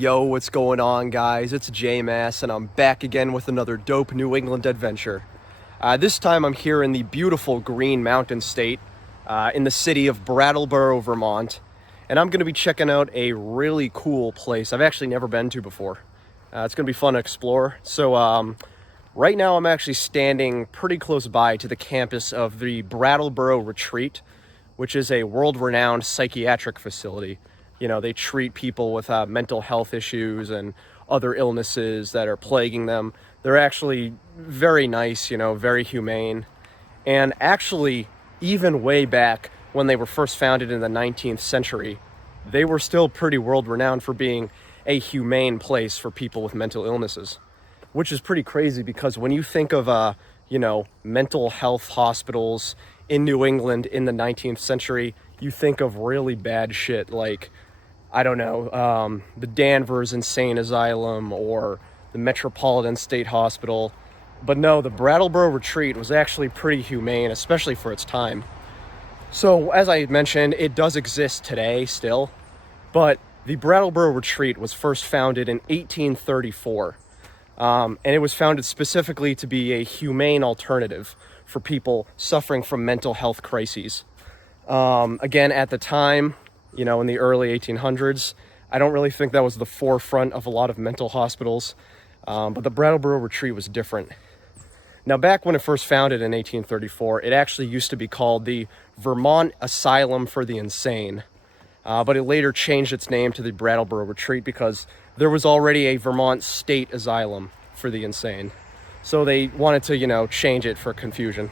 Yo, what's going on, guys? It's J-Mass, and I'm back again with another dope New England adventure. This time I'm here in the beautiful Green Mountain State, in the city of Brattleboro, Vermont, and I'm going to be checking out a really cool place I've actually never been to before. It's going to be fun to explore. So right now I'm actually standing pretty close by to the campus of the Brattleboro Retreat, which is a world-renowned psychiatric facility. You know, they treat people with mental health issues and other illnesses that are plaguing them. They're actually very nice, you know, very humane. And actually, even way back when they were first founded in the 19th century, they were still pretty world-renowned for being a humane place for people with mental illnesses. Which is pretty crazy because when you think of, mental health hospitals in New England in the 19th century, you think of really bad shit like, the Danvers Insane Asylum or the Metropolitan State Hospital. But no, the Brattleboro Retreat was actually pretty humane, especially for its time. So, as I mentioned, it does exist today still, but the Brattleboro Retreat was first founded in 1834, and it was founded specifically to be a humane alternative for people suffering from mental health crises. Again, at the time, in the early 1800s, I don't really think that was the forefront of a lot of mental hospitals, but the Brattleboro Retreat was different. Now, back when it first founded in 1834, it actually used to be called the Vermont Asylum for the Insane, but it later changed its name to the Brattleboro Retreat because there was already a Vermont State Asylum for the insane. So they wanted to, change it for confusion.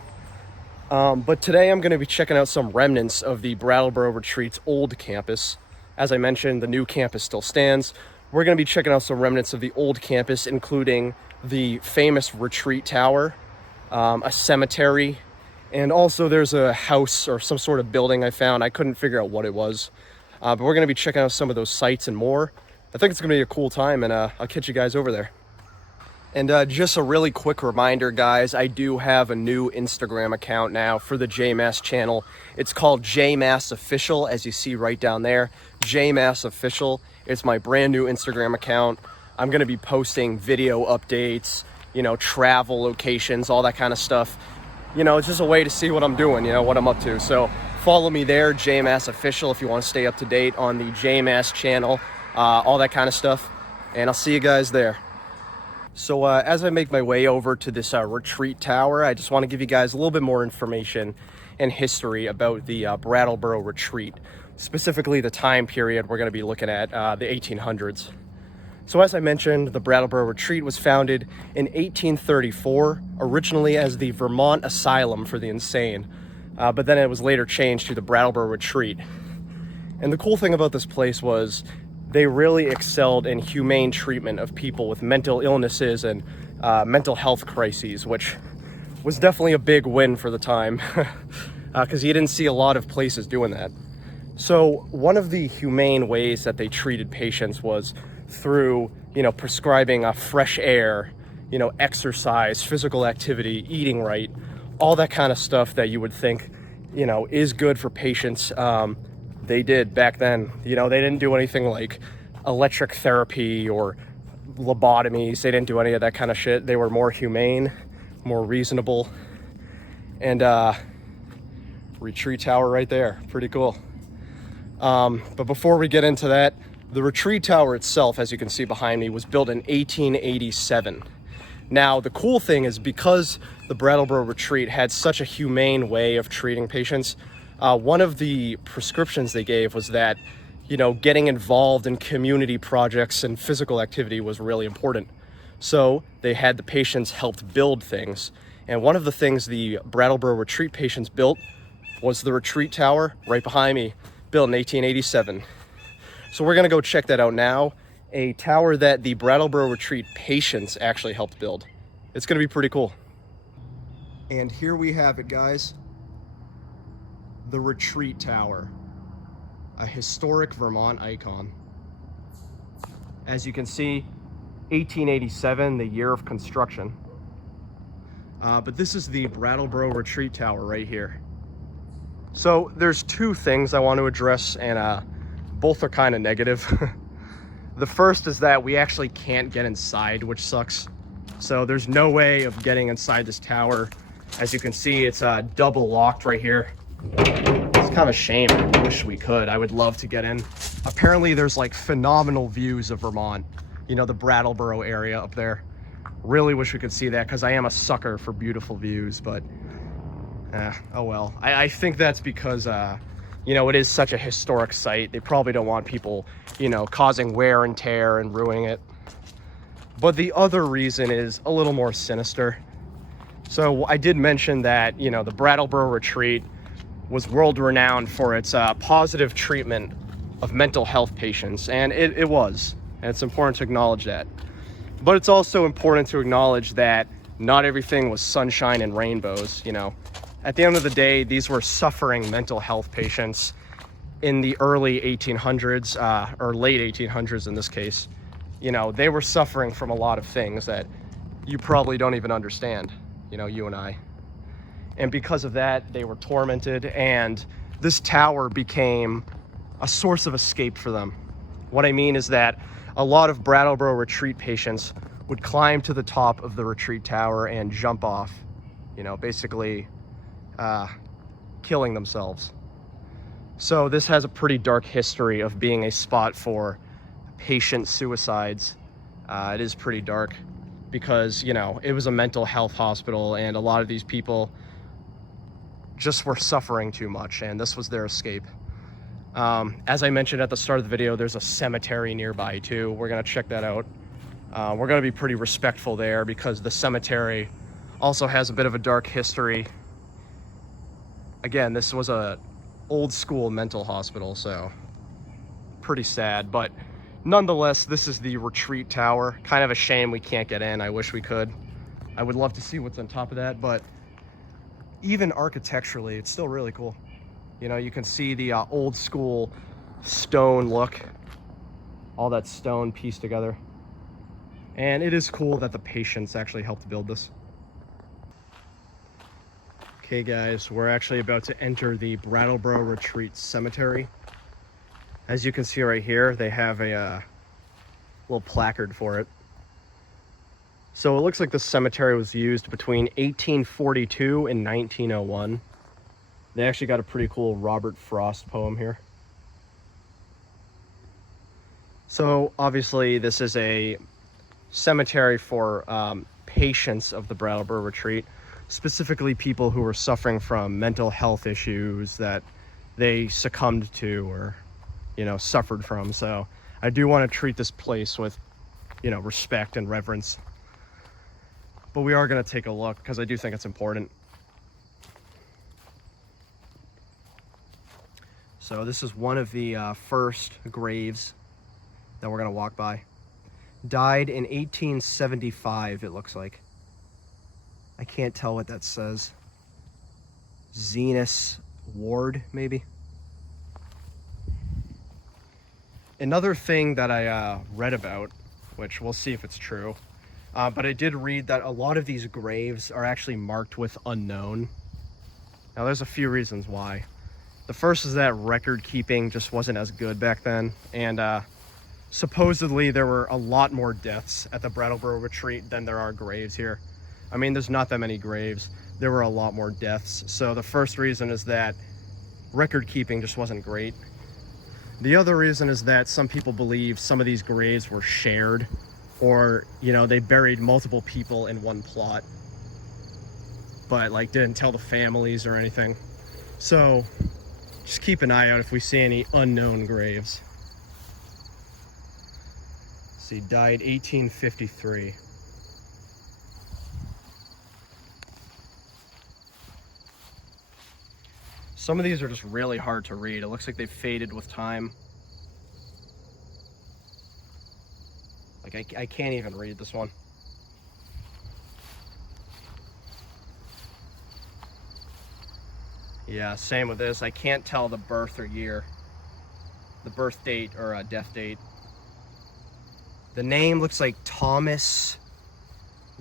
But today I'm going to be checking out some remnants of the Brattleboro Retreat's old campus. As I mentioned, the new campus still stands. We're going to be checking out some remnants of the old campus, including the famous retreat tower, a cemetery, and also there's a house or some sort of building I found. I couldn't figure out what it was. But we're going to be checking out some of those sites and more. I think it's going to be a cool time, and I'll catch you guys over there. And just a really quick reminder, guys, I do have a new Instagram account now for the JMass channel. It's called JMass Official, as you see right down there. JMass Official. It's my brand new Instagram account. I'm going to be posting video updates, travel locations, all that kind of stuff. It's just a way to see what I'm doing, what I'm up to. So follow me there, JMass Official, if you want to stay up to date on the JMass channel, all that kind of stuff. And I'll see you guys there. So as I make my way over to this retreat tower, I just want to give you guys a little bit more information and history about the Brattleboro Retreat, specifically the time period we're going to be looking at, the 1800s. So as I mentioned, the Brattleboro Retreat was founded in 1834, originally as the Vermont Asylum for the Insane, but then it was later changed to the Brattleboro Retreat. And the cool thing about this place was they really excelled in humane treatment of people with mental illnesses and mental health crises, which was definitely a big win for the time because you didn't see a lot of places doing that. So one of the humane ways that they treated patients was through, prescribing fresh air, exercise, physical activity, eating right, all that kind of stuff that you would think, is good for patients. They did back then. They didn't do anything like electric therapy or lobotomies. They didn't do any of that kind of shit. They were more humane, more reasonable. And retreat tower right there, pretty cool. But before we get into that, the retreat tower itself, as you can see behind me, was built in 1887. Now, the cool thing is because the Brattleboro Retreat had such a humane way of treating patients, one of the prescriptions they gave was that, getting involved in community projects and physical activity was really important. So they had the patients help build things. And one of the things the Brattleboro Retreat patients built was the retreat tower right behind me, built in 1887. So we're going to go check that out now, a tower that the Brattleboro Retreat patients actually helped build. It's going to be pretty cool. And here we have it, guys. The Retreat Tower, a historic Vermont icon. As you can see, 1887, the year of construction. But this is the Brattleboro Retreat Tower right here. So there's two things I want to address, and both are kind of negative. The first is that we actually can't get inside, which sucks. So there's no way of getting inside this tower. As you can see, it's double locked right here. It's kind of a shame. I wish we could. I would love to get in. Apparently there's like phenomenal views of Vermont. You know, the Brattleboro area up there. Really wish we could see that, because I am a sucker for beautiful views, but oh well. I think that's because you know, it is such a historic site. They probably don't want people, you know, causing wear and tear and ruining it. But the other reason is a little more sinister. So I did mention that, you know, the Brattleboro Retreat was world renowned for its positive treatment of mental health patients, and it was, and it's important to acknowledge that. But it's also important to acknowledge that not everything was sunshine and rainbows. You know, at the end of the day, these were suffering mental health patients in the early 1800s, or late 1800s in this case. You know, they were suffering from a lot of things that you probably don't even understand, you know, you and I. And because of that, they were tormented, and this tower became a source of escape for them. What I mean is that a lot of Brattleboro Retreat patients would climb to the top of the retreat tower and jump off, you know, basically killing themselves. So this has a pretty dark history of being a spot for patient suicides. It is pretty dark because, you know, it was a mental health hospital, and a lot of these people just were suffering too much, and this was their escape. As I mentioned at the start of the video, there's a cemetery nearby too. We're gonna check that out. We're gonna be pretty respectful there, because the cemetery also has a bit of a dark history. Again, this was a old school mental hospital, so pretty sad. But nonetheless, this is the retreat tower. Kind of a shame we can't get in. I wish we could. I would love to see what's on top of that, but even architecturally, it's still really cool. You know, you can see the old school stone look, all that stone pieced together. And it is cool that the patients actually helped build this. Okay guys, we're actually about to enter the Brattleboro Retreat Cemetery. As you can see right here, they have a little placard for it. So it looks like the cemetery was used between 1842 and 1901. They actually got a pretty cool Robert Frost poem here. So obviously this is a cemetery for patients of the Brattleboro Retreat, specifically people who were suffering from mental health issues that they succumbed to or, you know, suffered from. So I do want to treat this place with, you know, respect and reverence. But we are going to take a look because I do think it's important. So this is one of the first graves that we're going to walk by. Died in 1875, it looks like. I can't tell what that says. Zenas Ward, maybe? Another thing that I read about, which we'll see if it's true, but I did read that a lot of these graves are actually marked with unknown. Now there's a few reasons why. The first is that record keeping just wasn't as good back then, and supposedly there were a lot more deaths at the Brattleboro Retreat than there are graves here. I mean, there's not that many graves. There were a lot more deaths. So the first reason is that record keeping just wasn't great. The other reason is that some people believe some of these graves were shared, or, you know, they buried multiple people in one plot, but like didn't tell the families or anything. So just keep an eye out if we see any unknown graves. Let's see, died 1853. Some of these are just really hard to read. It looks like they've faded with time. Like I can't even read this one. Yeah, same with this. I can't tell the birth or year. The birth date or death date. The name looks like Thomas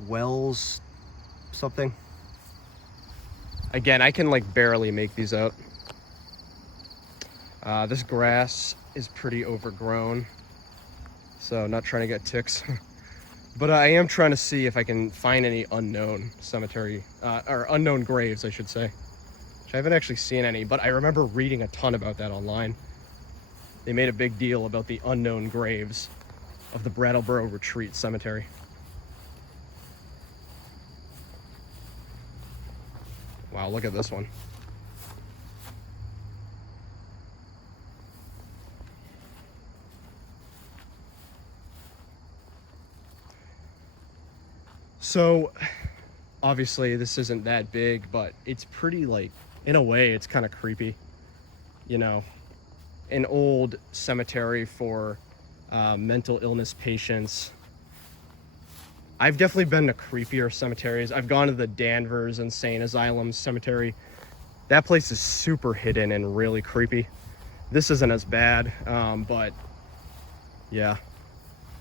Wells something. Again, I can like barely make these out. This grass is pretty overgrown. So not trying to get ticks. But I am trying to see if I can find any unknown cemetery, or unknown graves, I should say. Which I haven't actually seen any, but I remember reading a ton about that online. They made a big deal about the unknown graves of the Brattleboro Retreat Cemetery. Wow, look at this one. So, obviously this isn't that big, but it's pretty, like, in a way, it's kind of creepy. You know, an old cemetery for mental illness patients. I've definitely been to creepier cemeteries. I've gone to the Danvers Insane Asylum Cemetery. That place is super hidden and really creepy. This isn't as bad, but yeah,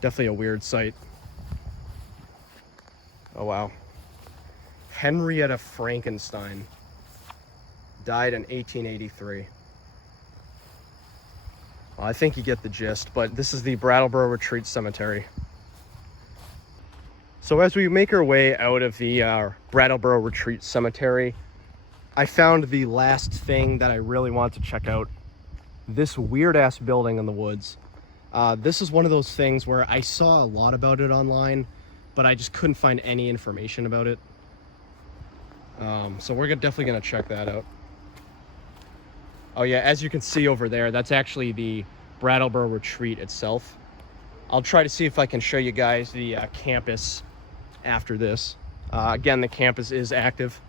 definitely a weird sight. Oh wow. Henrietta Frankenstein died in 1883. Well, I think you get the gist, but this is the Brattleboro Retreat Cemetery. So as we make our way out of the Brattleboro Retreat Cemetery, I found the last thing that I really wanted to check out. This weird-ass building in the woods. This is one of those things where I saw a lot about it online, but I just couldn't find any information about it. So we're definitely gonna check that out. Oh yeah, as you can see over there, that's actually the Brattleboro Retreat itself. I'll try to see if I can show you guys the campus after this. Again, the campus is active.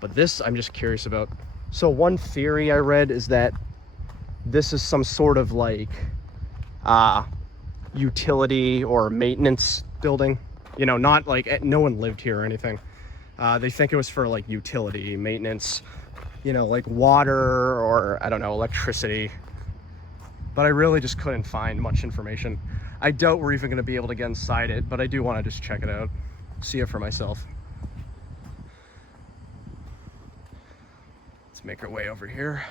But this, I'm just curious about. So one theory I read is that this is some sort of like utility or maintenance building. You know, not like no one lived here or anything. They think it was for like utility maintenance, you know, like water or I don't know, electricity. But I really just couldn't find much information. I doubt we're even going to be able to get inside it, but I do want to just check it out, see it for myself. Let's make our way over here.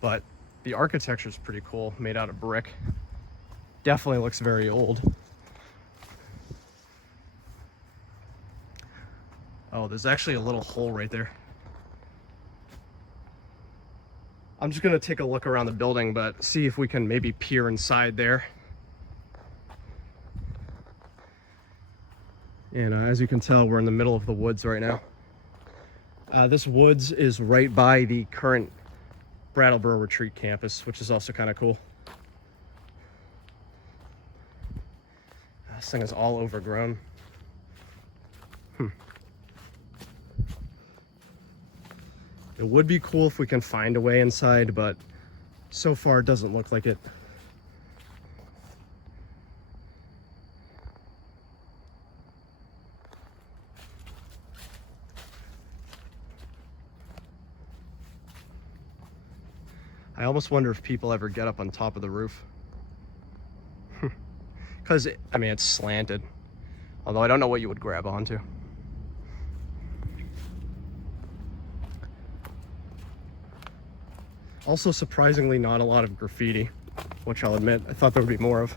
But the architecture is pretty cool, made out of brick. Definitely looks very old. Oh, there's actually a little hole right there. I'm just gonna take a look around the building, but see if we can maybe peer inside there. And as you can tell, we're in the middle of the woods right now. This woods is right by the current Brattleboro Retreat campus, which is also kind of cool. This thing is all overgrown. It would be cool if we can find a way inside, but so far it doesn't look like it. I almost wonder if people ever get up on top of the roof. Because, I mean, it's slanted. Although I don't know what you would grab onto. Also, surprisingly, not a lot of graffiti, which I'll admit, I thought there would be more of.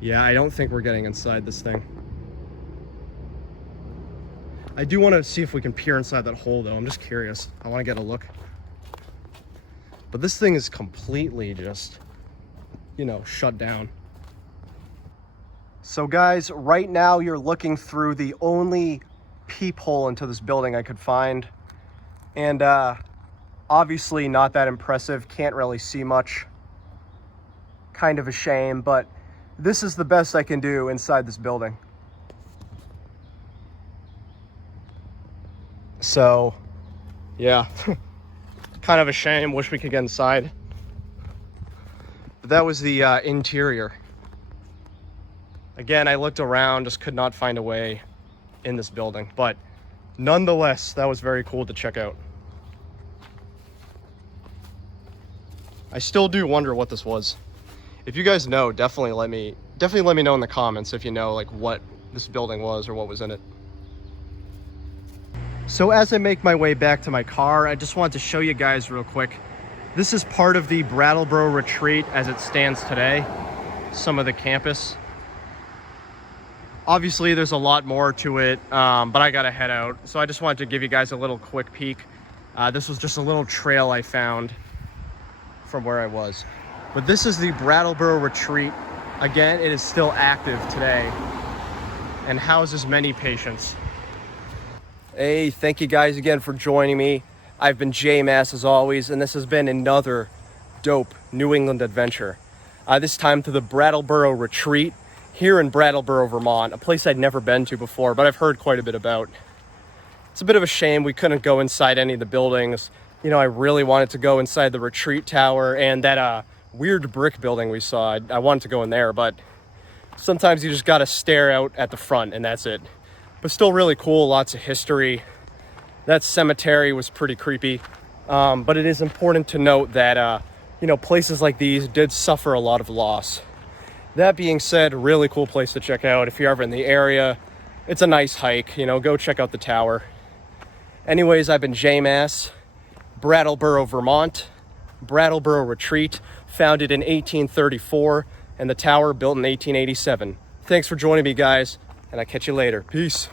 Yeah, I don't think we're getting inside this thing. I do want to see if we can peer inside that hole, though. I'm just curious. I want to get a look. But this thing is completely just, you know, shut down. So guys, right now you're looking through the only peephole into this building I could find. And obviously not that impressive. Can't really see much. Kind of a shame, but this is the best I can do inside this building. So, yeah, kind of a shame. Wish we could get inside. But that was the interior. Again, I looked around, just could not find a way in this building. But nonetheless, that was very cool to check out. I still do wonder what this was. If you guys know, definitely let me know in the comments if you know like what this building was or what was in it. So as I make my way back to my car, I just wanted to show you guys real quick. This is part of the Brattleboro Retreat as it stands today. Some of the campus. Obviously, there's a lot more to it, but I gotta head out. So I just wanted to give you guys a little quick peek. This was just a little trail I found from where I was. But this is the Brattleboro Retreat. Again, it is still active today and houses many patients. Hey, thank you guys again for joining me. I've been J-Mass as always, and this has been another dope New England adventure. This time to the Brattleboro Retreat here in Brattleboro, Vermont, a place I'd never been to before, but I've heard quite a bit about. It's a bit of a shame we couldn't go inside any of the buildings. You know, I really wanted to go inside the retreat tower and that weird brick building we saw. I wanted to go in there, but sometimes you just gotta stare out at the front and that's it. But still really cool, lots of history. That cemetery was pretty creepy, but it is important to note that, you know, places like these did suffer a lot of loss. That being said, really cool place to check out if you're ever in the area. It's a nice hike, you know, go check out the tower. Anyways, I've been J-Mass, Brattleboro, Vermont, Brattleboro Retreat, founded in 1834, and the tower built in 1887. Thanks for joining me, guys, and I'll catch you later. Peace.